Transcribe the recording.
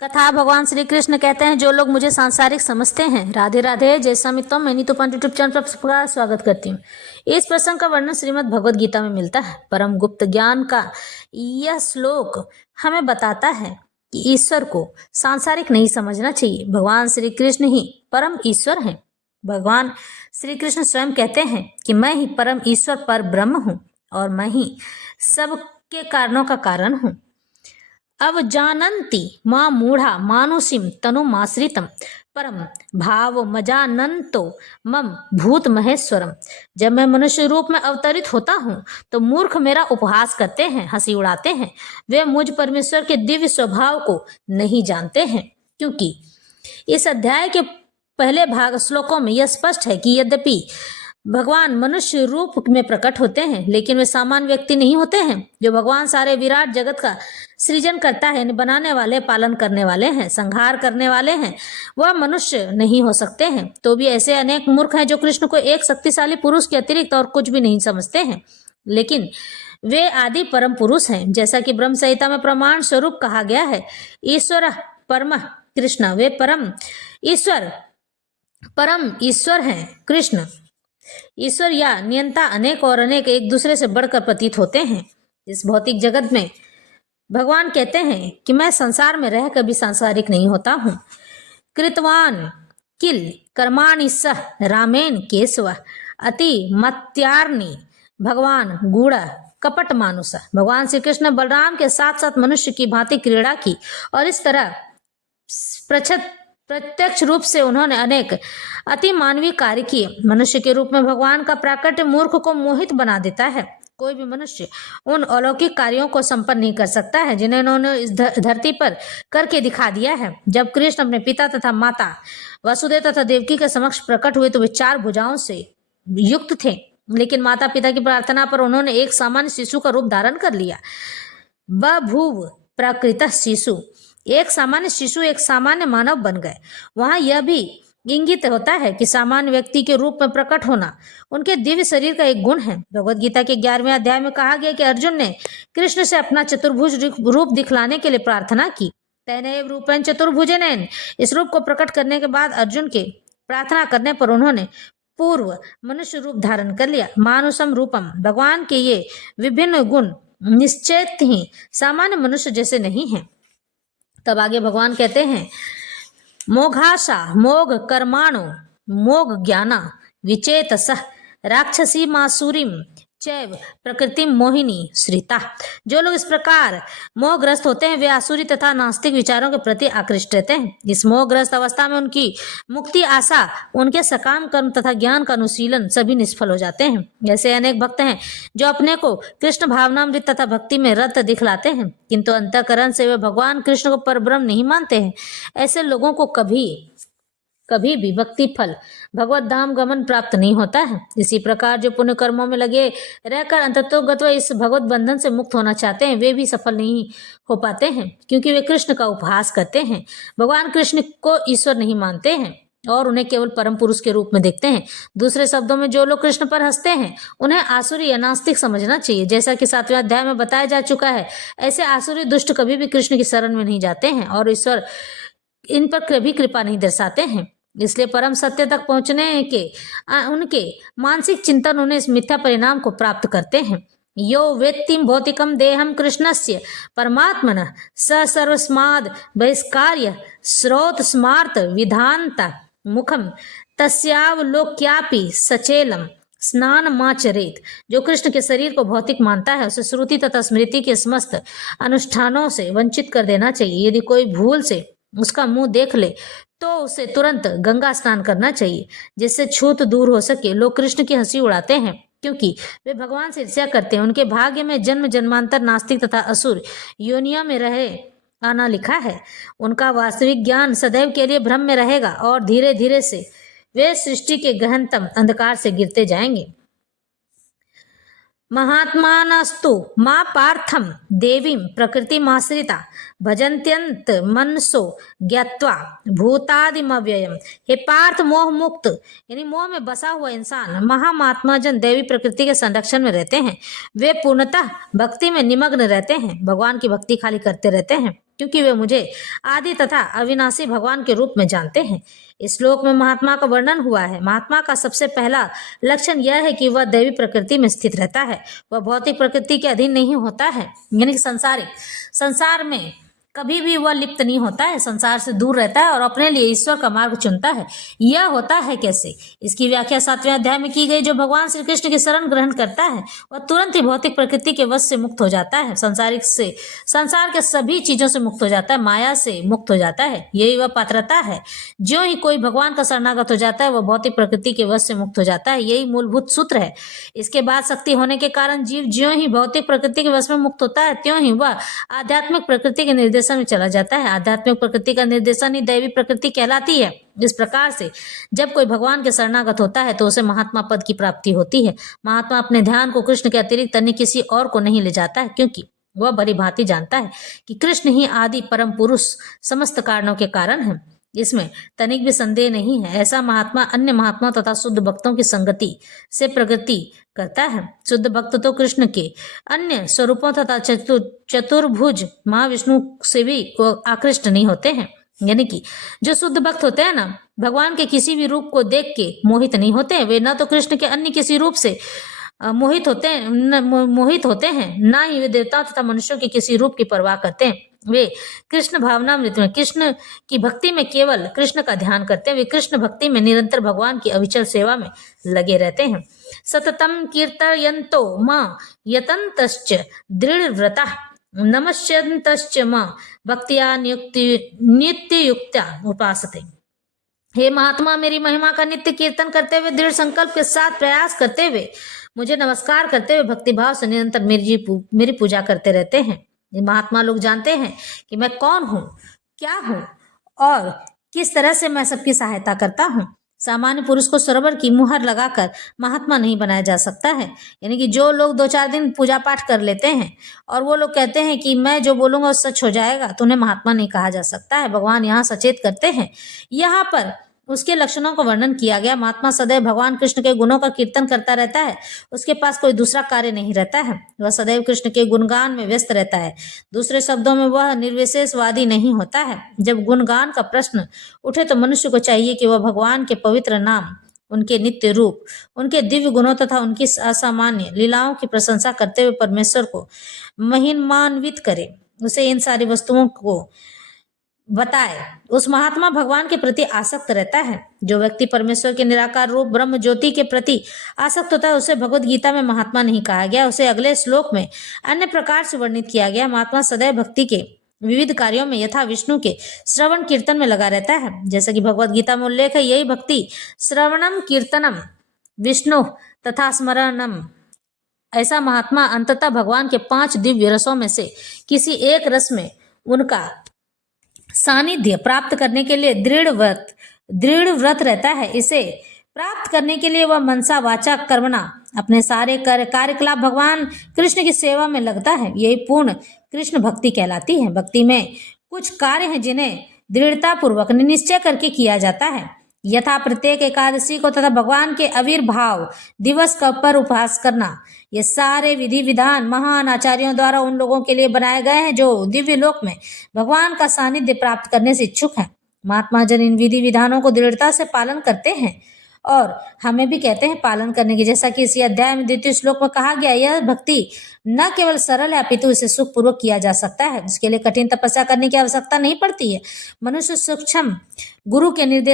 कथा भगवान श्री कृष्ण कहते हैं, जो लोग मुझे सांसारिक समझते हैं, राधे राधे, जैसा मित्रों मैं नीतूपंत यूट्यूब चैनल पर सबका स्वागत करती हूँ। इस प्रसंग का वर्णन श्रीमद् भगवद गीता में मिलता है। परम गुप्त ज्ञान का यह श्लोक हमें बताता है कि ईश्वर को सांसारिक नहीं समझना चाहिए। भगवान श्री कृष्ण ही परम ईश्वर हैं। भगवान श्री कृष्ण स्वयं कहते हैं कि मैं ही परम ईश्वर पर ब्रह्म हूँ और मैं ही सबके कारणों का कारण हूँ। अवजानन्ति मां मूढ़ा मानुषीम तनुमाश्रितम परम भाव मजानन्तो मम भूत महेश्वरम। जब मैं मनुष्य रूप में अवतरित होता हूँ तो मूर्ख मेरा उपहास करते हैं, हंसी उड़ाते हैं। वे मुझ परमेश्वर के दिव्य स्वभाव को नहीं जानते हैं, क्योंकि इस अध्याय के पहले भाग श्लोकों में यह स्पष्ट है कि यद्यपि भगवान मनुष्य रूप में प्रकट होते हैं, लेकिन वे सामान्य व्यक्ति नहीं होते हैं। जो भगवान सारे विराट जगत का सृजन करता है, बनाने वाले, पालन करने वाले हैं, संहार करने वाले हैं, वह मनुष्य नहीं हो सकते हैं। तो भी ऐसे अनेक मूर्ख हैं जो कृष्ण को एक शक्तिशाली पुरुष के अतिरिक्त और कुछ भी नहीं समझते हैं, लेकिन वे आदि परम पुरुष हैं। जैसा कि ब्रह्म संहिता में प्रमाण स्वरूप कहा गया है, ईश्वर परम कृष्ण, वे परम ईश्वर हैं। कृष्ण ईश्वर या नियंता अनेक और अनेक एक दूसरे से बढ़कर प्रतीत होते हैं। इस भौतिक जगत में भगवान कहते हैं कि मैं संसार में रह कभी सांसारिक नहीं होता हूँ। कृतवान किल कर्माणि सह रामेन केशव अति मत्यार्नि भगवान गूढ़ कपट मानुष। भगवान श्री कृष्ण बलराम के साथ साथ मनुष्य की भांति क्रीड़ा की और इस तरह प्रत्यक्ष रूप से उन्होंने अनेक अति मानवीय कार्य किए। मनुष्य के रूप में भगवान का प्राकट्य मूर्ख को मोहित बना देता है। कोई भी मनुष्य उन अलौकिक कार्यों को संपन्न नहीं कर सकता है जिन्हें उन्होंने इस धरती पर करके दिखा दिया है। जब कृष्ण अपने पिता तथा माता वसुदेव तथा देवकी के समक्ष प्रकट हुए तो वे 4 भुजाओं से युक्त थे, लेकिन माता पिता की प्रार्थना पर उन्होंने एक सामान्य शिशु का रूप धारण कर लिया। बभूव प्राकृत शिशु, एक सामान्य शिशु एक सामान्य मानव बन गए। वहां यह भी इंगित होता है कि सामान्य व्यक्ति के रूप में प्रकट होना उनके दिव्य शरीर का एक गुण है। भगवद गीता के 11वें अध्याय में कहा गया कि अर्जुन ने कृष्ण से अपना चतुर्भुज रूप दिखलाने के लिए प्रार्थना की। तैनैव रूपेण चतुर्भुजेन, इस रूप को प्रकट करने के बाद अर्जुन के प्रार्थना करने पर उन्होंने पूर्व मनुष्य रूप धारण कर लिया। मानुषम रूपम, भगवान के ये विभिन्न गुण निश्चित ही सामान्य मनुष्य जैसे नहीं है। तब आगे भगवान कहते हैं, मोघाशा मोघ कर्माणो मोघ ज्ञाना विचेतसः राक्षसी मासुरीम चैव प्रकृति मोहिनी श्रिता। जो लोग इस प्रकार मोहग्रस्त होते हैं वे आसुरी तथा नास्तिक विचारों के प्रति आकृष्ट रहते हैं। इस मोहग्रस्त अवस्था में उनकी मुक्ति आशा, उनके सकाम कर्म तथा ज्ञान का अनुशीलन सभी निष्फल हो जाते हैं। ऐसे अनेक भक्त हैं जो अपने को कृष्ण भावनामृत तथा भक्ति में रत दिखलाते हैं, किंतु अंतःकरण से वे भगवान कृष्ण को परब्रह्म नहीं मानते हैं। ऐसे लोगों को कभी भी भक्ति फल भगवत धाम गमन प्राप्त नहीं होता है। इसी प्रकार जो पुण्य कर्मों में लगे रहकर अंततोगत्वा इस भगवत बंधन से मुक्त होना चाहते हैं, वे भी सफल नहीं हो पाते हैं, क्योंकि वे कृष्ण का उपहास करते हैं, भगवान कृष्ण को ईश्वर नहीं मानते हैं और उन्हें केवल परम पुरुष के रूप में देखते हैं। दूसरे शब्दों में जो लोग कृष्ण पर हंसते हैं उन्हें आसुरी या नास्तिक समझना चाहिए। जैसा कि 7वें अध्याय में बताया जा चुका है, ऐसे आसुरी दुष्ट कभी भी कृष्ण की शरण में नहीं जाते हैं और ईश्वर इन पर कभी कृपा नहीं दर्शाते हैं। इसलिए परम सत्य तक पहुंचने के उनके मानसिक चिंतन उन्हें इस मिथ्या परिणाम को प्राप्त करते हैं। यो वेत्तिम भौतिकम देहम कृष्णस्य परमात्मनः स सर्वस्माद् बहिष्कार्य स्रोत स्मार्त विधानत मुखम तस्यावलोक्यापि सचेलम स्नान माचरेत। जो कृष्ण के शरीर को भौतिक मानता है उसे श्रुति तथा स्मृति के समस्त अनुष्ठानों से वंचित कर देना चाहिए। यदि कोई भूल से उसका मुंह देख ले तो उसे तुरंत गंगा स्नान करना चाहिए, जिससे छूत दूर हो सके। लोग कृष्ण की हंसी उड़ाते हैं क्योंकि वे भगवान से ईर्ष्या करते हैं। उनके भाग्य में जन्म जन्मांतर नास्तिक तथा असुर योनिया में रहे आना लिखा है। उनका वास्तविक ज्ञान सदैव के लिए भ्रम में रहेगा और धीरे धीरे से वे सृष्टि के गहनतम अंधकार से गिरते जाएंगे। महात्मानस्तु मां पार्थम देवीं प्रकृतिमाश्रिता भजन्त्यंत मनसो ज्ञात्वा भूतादिमव्ययम। हे पार्थ, मोह मुक्त यानी मोह में बसा हुआ इंसान महामात्मा जन देवी प्रकृति के संरक्षण में रहते हैं। वे पूर्णतः भक्ति में निमग्न रहते हैं, भगवान की भक्ति खाली करते रहते हैं। क्योंकि वे मुझे आदि तथा अविनाशी भगवान के रूप में जानते हैं। इस श्लोक में महात्मा का वर्णन हुआ है। महात्मा का सबसे पहला लक्षण यह है कि वह दैवी प्रकृति में स्थित रहता है। वह भौतिक प्रकृति के अधीन नहीं होता है, यानी कि संसार में कभी भी वह लिप्त नहीं होता है, संसार से दूर रहता है और अपने लिए ईश्वर का मार्ग चुनता है। यह होता है कैसे? इसकी व्याख्या 7वें अध्याय में की गई। जो भगवान श्री कृष्ण की शरण ग्रहण करता है वह तुरंत ही भौतिक प्रकृति के वश से मुक्त हो जाता है, संसार के सभी चीजों से मुक्त हो जाता है, माया से मुक्त हो जाता है। यही वह पात्रता है। ज्यों ही कोई भगवान का शरणागत हो जाता है वह भौतिक प्रकृति के वश से मुक्त हो जाता है। यही मूलभूत सूत्र है। इसके बाद शक्ति होने के कारण जीव ज्यों ही भौतिक प्रकृति के वश में मुक्त होता है त्यों ही वह आध्यात्मिक प्रकृति के निर्देशन में चला जाता है। आध्यात्मिक प्रकृति का निर्देशन ही दैवी प्रकृति कहलाती है। इस प्रकार से जब कोई भगवान के शरणागत होता है तो उसे महात्मा पद की प्राप्ति होती है। महात्मा अपने ध्यान को कृष्ण के अतिरिक्त अन्य किसी और को नहीं ले जाता है, क्योंकि वह भली भांति जानता है कि कृष्ण ही आदि परम पुरुष समस्त कारणों के कारण है। इसमें तनिक भी संदेह नहीं है। ऐसा महात्मा अन्य महात्मा तथा शुद्ध भक्तों की संगति से प्रगति करता है। शुद्ध भक्त तो कृष्ण के अन्य स्वरूपों तथा चतुर्भुज महाविष्णु से भी आकृष्ट नहीं होते हैं। यानी कि जो शुद्ध भक्त होते हैं ना, भगवान के किसी भी रूप को देख के मोहित नहीं होते हैं। वे न तो कृष्ण के अन्य किसी रूप से मोहित होते हैं, ना ही वे देवताओं तथा मनुष्यों के किसी रूप की परवाह करते हैं। वे कृष्ण भावनामृत में, कृष्ण की भक्ति में केवल कृष्ण का ध्यान करते हैं। वे कृष्ण भक्ति में निरंतर भगवान की अविचल सेवा में लगे रहते हैं। सततम कीर्तयन्तो मां यतन्तश्च दृढ़व्रतः नमस्यन्तश्च मां भक्त्या नित्ययुक्त्या उपासते। हे महात्मा, मेरी महिमा का नित्य कीर्तन करते हुए, दृढ़ संकल्प के साथ प्रयास करते हुए, मुझे नमस्कार करते हुए भक्तिभाव से निरंतर मेरी पूजा करते रहते हैं। ये महात्मा लोग जानते हैं कि मैं कौन हूँ, क्या हूँ और किस तरह से मैं सबकी सहायता करता हूँ। सामान्य पुरुष को सरोवर की मुहर लगाकर महात्मा नहीं बनाया जा सकता है। यानी कि जो लोग 2-4 दिन पूजा पाठ कर लेते हैं और वो लोग कहते हैं कि मैं जो बोलूंगा वो सच हो जाएगा, तो उन्हें महात्मा नहीं कहा जा सकता है। भगवान यहाँ सचेत करते हैं। यहाँ पर उसके लक्षणों का वर्णन किया गया। महात्मा सदैव भगवान कृष्ण के गुणों का कीर्तन करता रहता है। उसके पास कोई दूसरा कार्य नहीं रहता है। वह सदैव कृष्ण के गुणगान में व्यस्त रहता है। दूसरे शब्दों में वह निर्विशेषवादी नहीं होता है। जब गुणगान का प्रश्न उठे तो मनुष्य को चाहिए कि वह भगवान के पवित्र नाम, उनके नित्य रूप, उनके दिव्य गुणों तथा उनकी असामान्य लीलाओं की प्रशंसा करते हुए परमेश्वर को महिमान्वित करे, उसे इन सारी वस्तुओं को बताए। उस महात्मा भगवान के प्रति आसक्त रहता है। जो व्यक्ति परमेश्वर के निराकार रूप ब्रह्म ज्योति के प्रति आसक्त होता है उसे भगवद गीता में महात्मा नहीं कहा गया, उसे अगले श्लोक में अन्य प्रकार से वर्णित किया गया। महात्मा सदैव भक्ति के विविध कार्यों में यथा विष्णु के श्रवण कीर्तन में लगा रहता है। जैसा कि भगवद गीता में उल्लेख है, यही भक्ति श्रवणम कीर्तनम विष्णु तथा स्मरणम। ऐसा महात्मा अंततः भगवान के 5 दिव्य रसों में से किसी एक रस में उनका सानिध्य प्राप्त करने के लिए दृढ़ व्रत रहता है। इसे प्राप्त करने के लिए वह मनसा वाचा कर्मणा अपने सारे कार्यकलाप भगवान कृष्ण की सेवा में लगता है। यही पूर्ण कृष्ण भक्ति कहलाती है। भक्ति में कुछ कार्य हैं जिन्हें दृढ़ता पूर्वक निश्चय करके किया जाता है। यथा प्रत्येक एकादशी को तथा भगवान के आविर्भाव दिवस का पर उपवास करना। ये सारे विधि विधान महान आचार्यों द्वारा उन लोगों के लिए बनाए गए हैं जो दिव्य लोक में भगवान का सानिध्य प्राप्त करने से इच्छुक हैं। महात्मा जन इन विधि विधानों को दृढ़ता से पालन करते हैं और हमें भी कहते हैं पालन करने की। जैसा कि इसी अध्याय में 2 श्लोक में कहा गया, यह भक्ति न केवल सरल है अपितु इसे सुखपूर्वक किया जा सकता है। इसके लिए कठिन तपस्या करने की आवश्यकता नहीं पड़ती है। मनुष्य सूक्ष्म गुरु के निर्देश